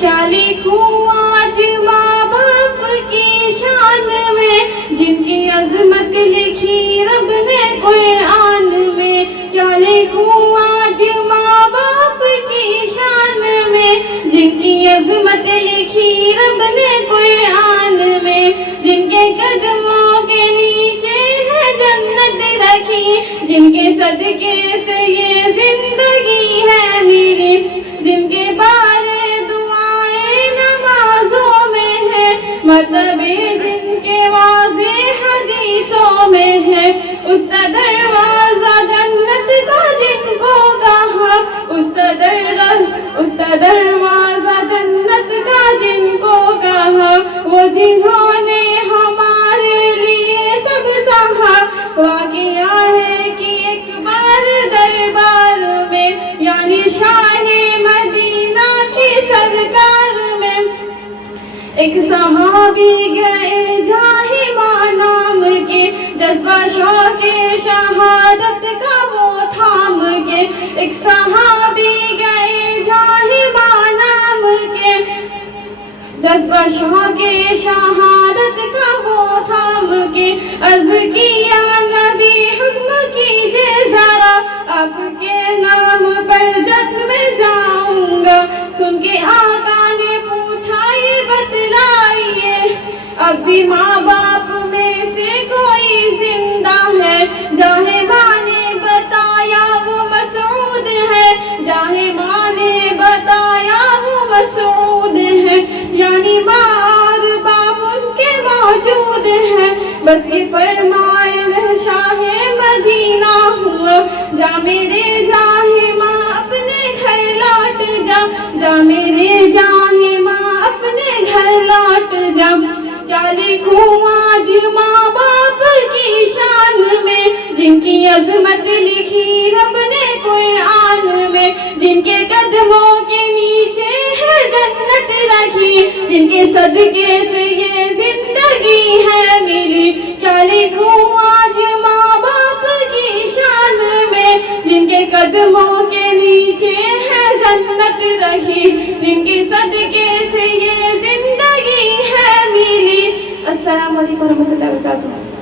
کیا لکھوں آج ماں باپ کی شان میں، جن کی عظمت لکھی رب نے قرآن میں. کیا لکھوں آج ماں باپ کی شان میں، جن کی عظمت لکھی رب نے قرآن میں. جن کے قدموں کے نیچے ہے جنت رکھی، جن کے صدقے سے یہ زندگی ہے میری. جن کے بارے دعائیں نمازوں میں ہے، مرتبے جن کے واضح حدیثوں میں ہے. اس کا دروازہ جنت کا جن کو کہا، اس کا دروازہ جنت کا جن کو کہا. وہ جنہوں نے ہمارے لیے سب سہا. واقعہ ہے کہ ایک بار دربار میں، یعنی شاہ مدینہ کی سرکار میں، ایک صحابی گئے جاہماں نام کے، جذبہ شوق شہادت کا وہ تھام کے. ایک صحابی گئے جاہماں نام کے، جذبہ شوق شہادت کا وہ تھام کے. عرض کیا نبی حکم کیجئے ذرا، آپ کے نام پر جنگ میں جاؤں گا. سن کے آقا نے پوچھا یہ بتلائیے، اب بھی ماں باپ میں سے کوئی زندہ ہے؟ جاہے ماں نے بتایا وہ مسعود ہے، جاہے ماں نے بتایا وہ مسعود ہے. یعنی ماں اور باپ ان کے موجود ہیں. بس یہ فرمایا میں شاہ مدینہ ہوا، جا میرے جاہے ماں اپنے گھر لوٹ جا، جا میرے جاہے ماں اپنے گھر لوٹ جا. کیا لکھوں آج ماں باپ کی شان میں، جن کی عظمت لکھی رب نے قرآن میں. جن کے قدموں کے نیچے ہے جنت رکھی، جن کے صدقے سے یہ زندگی ہے میری. کیا لکھوں آج ماں باپ کی شان میں، جن کے قدموں کے نیچے ہے جنت رکھی، جن کے صدقے سے یہ زندگی ہے میری. السلام علیکم ورحمۃ اللہ وبرکاتہ.